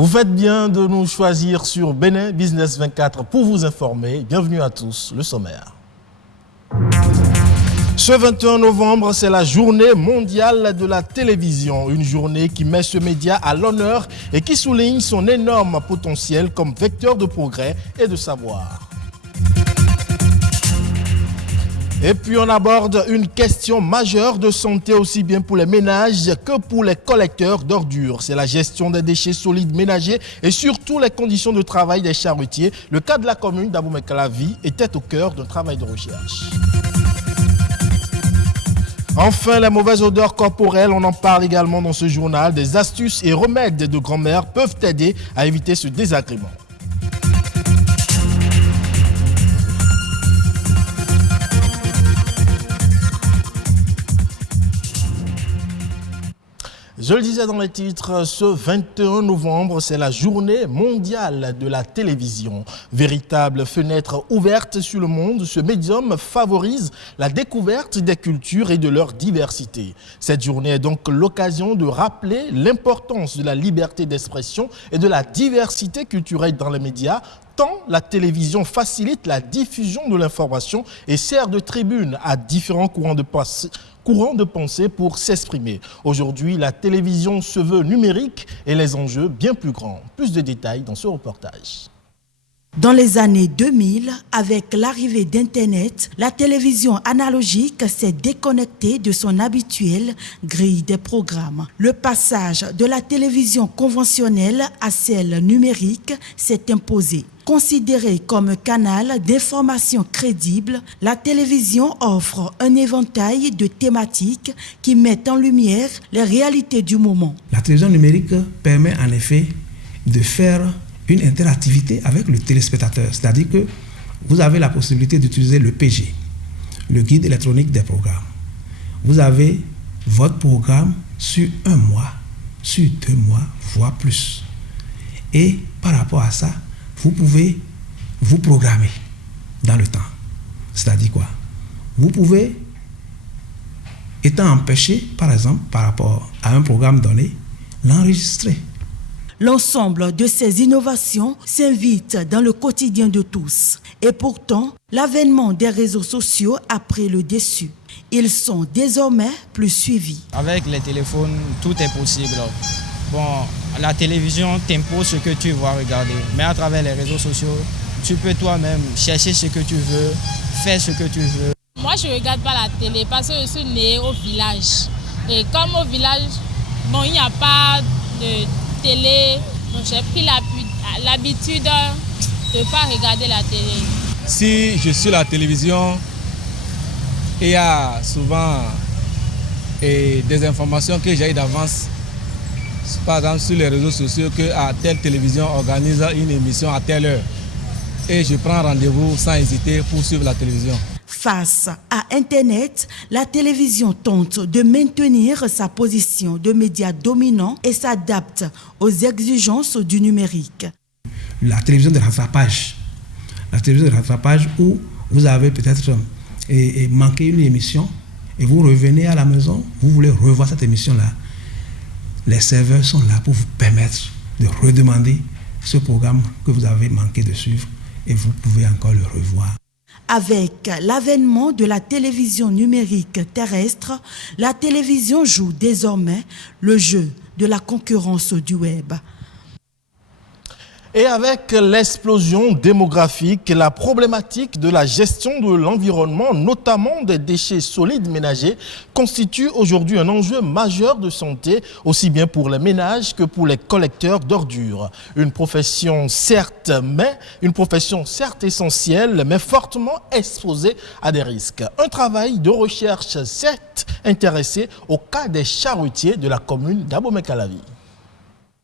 Vous faites bien de nous choisir sur Bénin Business 24 pour vous informer. Bienvenue à tous, le sommaire. Ce 21 novembre, c'est la journée mondiale de la télévision. Une journée qui met ce média à l'honneur et qui souligne son énorme potentiel comme vecteur de progrès et de savoir. Et puis on aborde une question majeure de santé aussi bien pour les ménages que pour les collecteurs d'ordures. C'est la gestion des déchets solides ménagers et surtout les conditions de travail des charretiers. Le cas de la commune d'Abomey-Calavi était au cœur d'un travail de recherche. Enfin, les mauvaises odeurs corporelles, on en parle également dans ce journal. Des astuces et remèdes de grand-mère peuvent aider à éviter ce désagrément. Je le disais dans les titres, ce 21 novembre, c'est la journée mondiale de la télévision. Véritable fenêtre ouverte sur le monde, ce médium favorise la découverte des cultures et de leur diversité. Cette journée est donc l'occasion de rappeler l'importance de la liberté d'expression et de la diversité culturelle dans les médias, tant la télévision facilite la diffusion de l'information et sert de tribune à différents courants de pensée pour s'exprimer. Aujourd'hui, la télévision se veut numérique et les enjeux bien plus grands. Plus de détails dans ce reportage. Dans les années 2000, avec l'arrivée d'Internet, la télévision analogique s'est déconnectée de son habituelle grille des programmes. Le passage de la télévision conventionnelle à celle numérique s'est imposé. Considérée comme canal d'information crédible, la télévision offre un éventail de thématiques qui mettent en lumière les réalités du moment. La télévision numérique permet en effet de faire une interactivité avec le téléspectateur, c'est-à-dire que vous avez la possibilité d'utiliser le PG, le guide électronique des programmes. Vous avez votre programme sur 1 mois, sur 2 mois, voire plus. Et par rapport à ça, vous pouvez vous programmer dans le temps. C'est-à-dire quoi? Vous pouvez, étant empêché, par exemple, par rapport à un programme donné, l'enregistrer. L'ensemble de ces innovations s'invite dans le quotidien de tous. Et pourtant, l'avènement des réseaux sociaux a pris le dessus. Ils sont désormais plus suivis. Avec les téléphones, tout est possible. Bon, la télévision t'impose ce que tu vas regarder. Mais à travers les réseaux sociaux, tu peux toi-même chercher ce que tu veux, faire ce que tu veux. Moi, je ne regarde pas la télé parce que je suis née au village. Et comme au village, bon, il n'y a pas de télé, donc j'ai pris l'habitude de ne pas regarder la télé. Si je suis la télévision, il y a souvent des informations que j'ai d'avance, par exemple sur les réseaux sociaux, que telle télévision organise une émission à telle heure. Et je prends rendez-vous sans hésiter pour suivre la télévision. Face à Internet, la télévision tente de maintenir sa position de média dominant et s'adapte aux exigences du numérique. La télévision de rattrapage. La télévision de rattrapage où vous avez peut-être manqué une émission et vous revenez à la maison, vous voulez revoir cette émission-là. Les serveurs sont là pour vous permettre de redemander ce programme que vous avez manqué de suivre et vous pouvez encore le revoir. Avec l'avènement de la télévision numérique terrestre, la télévision joue désormais le jeu de la concurrence du web. Et avec l'explosion démographique, la problématique de la gestion de l'environnement, notamment des déchets solides ménagers, constitue aujourd'hui un enjeu majeur de santé, aussi bien pour les ménages que pour les collecteurs d'ordures. Une profession certes essentielle, mais fortement exposée à des risques. Un travail de recherche s'est intéressé au cas des charretiers de la commune d'Abomey-Calavi.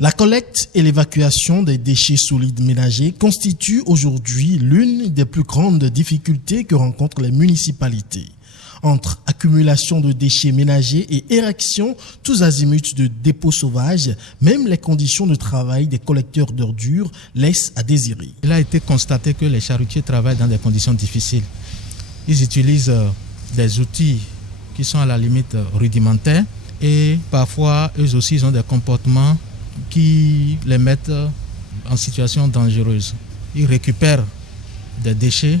La collecte et l'évacuation des déchets solides ménagers constituent aujourd'hui l'une des plus grandes difficultés que rencontrent les municipalités. Entre accumulation de déchets ménagers et érection tous azimuts de dépôts sauvages, même les conditions de travail des collecteurs d'ordures laissent à désirer. Il a été constaté que les charretiers travaillent dans des conditions difficiles. Ils utilisent des outils qui sont à la limite rudimentaires et parfois eux aussi ils ont des comportements qui qui les mettent en situation dangereuse. Ils récupèrent des déchets.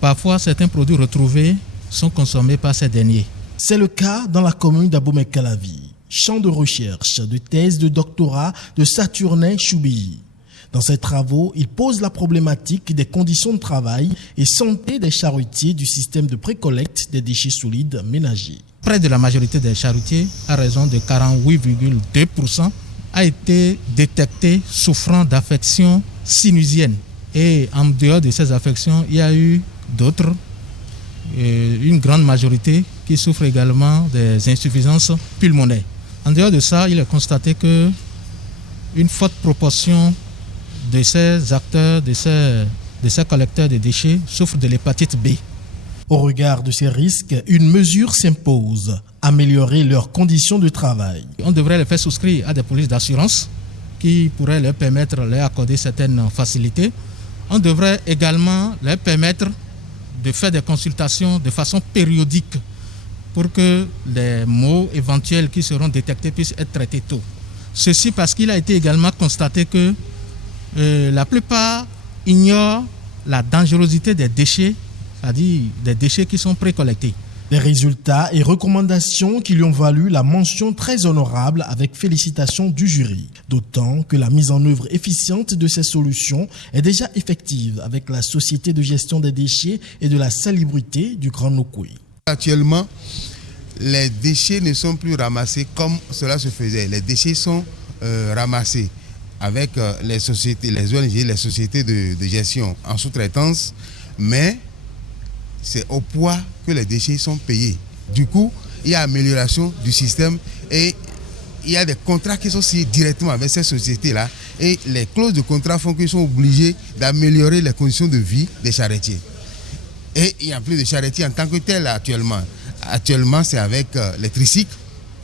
Parfois, certains produits retrouvés sont consommés par ces derniers. C'est le cas dans la commune d'Abomey-Calavi, champ de recherche, de thèse de doctorat de Saturnin Choubi. Dans ses travaux, il pose la problématique des conditions de travail et santé des charretiers du système de précollecte des déchets solides ménagers. Près de la majorité des charretiers, à raison de 48,2%, a été détecté souffrant d'affections sinusiennes. Et en dehors de ces affections, il y a eu d'autres, une grande majorité qui souffrent également des insuffisances pulmonaires. En dehors de ça, il est constaté qu'une forte proportion de ces acteurs, de ces collecteurs de déchets souffrent de l'hépatite B. Au regard de ces risques, une mesure s'impose, améliorer leurs conditions de travail. On devrait les faire souscrire à des polices d'assurance qui pourraient leur permettre de leur accorder certaines facilités. On devrait également leur permettre de faire des consultations de façon périodique pour que les maux éventuels qui seront détectés puissent être traités tôt. Ceci parce qu'il a été également constaté que la plupart ignorent la dangerosité des déchets, c'est-à-dire des déchets qui sont précollectés. Les résultats et recommandations qui lui ont valu la mention très honorable avec félicitations du jury. D'autant que la mise en œuvre efficiente de ces solutions est déjà effective avec la Société de gestion des déchets et de la salubrité du Grand Nokoué. Actuellement, les déchets ne sont plus ramassés comme cela se faisait. Les déchets sont ramassés avec les sociétés, les ONG, les sociétés de gestion en sous-traitance, mais c'est au poids que les déchets sont payés. Du coup, il y a amélioration du système et il y a des contrats qui sont signés directement avec ces sociétés-là et les clauses de contrat font qu'ils sont obligés d'améliorer les conditions de vie des charretiers. Et il n'y a plus de charretiers en tant que tel actuellement. Actuellement, c'est avec les tricycles,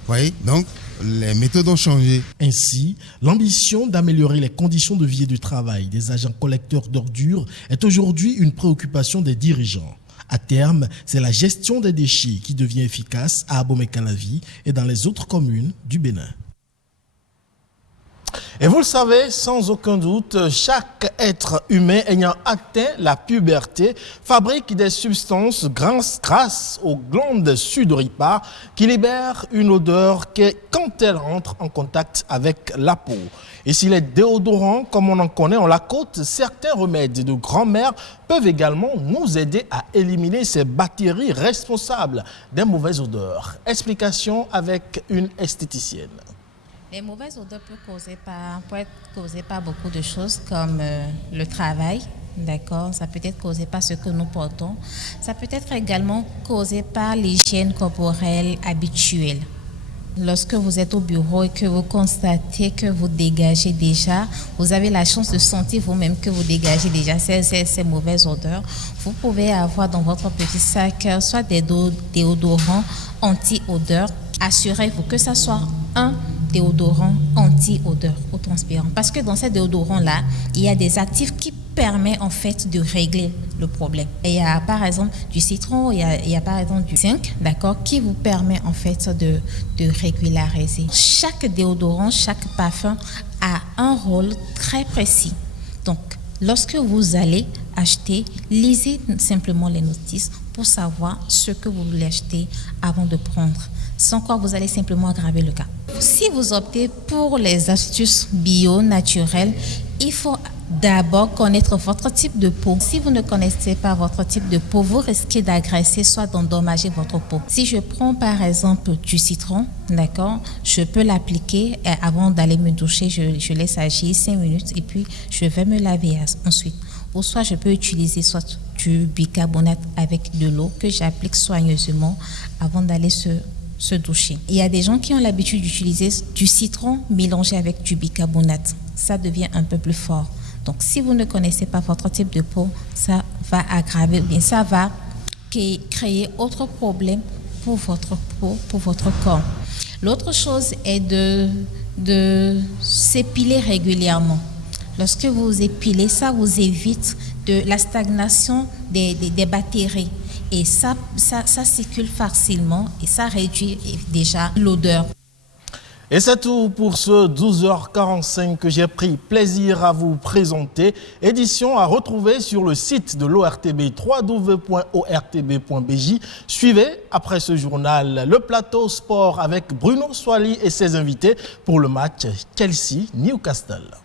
voyez, donc les méthodes ont changé. Ainsi, l'ambition d'améliorer les conditions de vie et de travail des agents collecteurs d'ordures est aujourd'hui une préoccupation des dirigeants. À terme, c'est la gestion des déchets qui devient efficace à Abomey-Calavi et dans les autres communes du Bénin. Et vous le savez, sans aucun doute, chaque être humain ayant atteint la puberté fabrique des substances grâce aux glandes sudoripares qui libèrent une odeur quand elle entre en contact avec la peau. Et si les déodorants, comme on en connaît, on la côte, certains remèdes de grand-mère peuvent également nous aider à éliminer ces bactéries responsables des mauvaises odeurs. Explication avec une esthéticienne. Les mauvaises odeurs peuvent être causées par beaucoup de choses comme le travail, d'accord. Ça peut être causé par ce que nous portons. Ça peut être également causé par l'hygiène corporelle habituelle. Lorsque vous êtes au bureau et que vous constatez que vous dégagez déjà, vous avez la chance de sentir vous-même que vous dégagez déjà ces mauvaises odeurs. Vous pouvez avoir dans votre petit sac soit des déodorants anti-odeur. Assurez-vous que ça soit un déodorant anti-odeur au transpirant. Parce que dans ces déodorants-là, il y a des actifs qui permettent en fait de régler le problème. Et il y a par exemple du citron, il y a par exemple du zinc, d'accord, qui vous permet en fait de régulariser. Chaque déodorant, chaque parfum a un rôle très précis. Donc, lorsque vous allez acheter, lisez simplement les notices pour savoir ce que vous voulez acheter avant de prendre. Sans quoi vous allez simplement aggraver le cas. Si vous optez pour les astuces bio, naturelles, il faut d'abord connaître votre type de peau. Si vous ne connaissez pas votre type de peau, vous risquez d'agresser, soit d'endommager votre peau. Si je prends par exemple du citron, d'accord, je peux l'appliquer avant d'aller me doucher, je laisse agir 5 minutes et puis je vais me laver ensuite. Ou soit je peux utiliser soit du bicarbonate avec de l'eau que j'applique soigneusement avant d'aller se doucher. Il y a des gens qui ont l'habitude d'utiliser du citron mélangé avec du bicarbonate. Ça devient un peu plus fort. Donc, si vous ne connaissez pas votre type de peau, ça va aggraver, bien ça va créer autre problème pour votre peau, pour votre corps. L'autre chose est de s'épiler régulièrement. Lorsque vous épilez, ça vous évite de la stagnation des bactéries. Et ça circule facilement et ça réduit déjà l'odeur. Et c'est tout pour ce 12h45 que j'ai pris plaisir à vous présenter. Édition à retrouver sur le site de l'ORTB, www.ortb.bj. Suivez après ce journal le plateau sport avec Bruno Soili et ses invités pour le match Chelsea-Newcastle.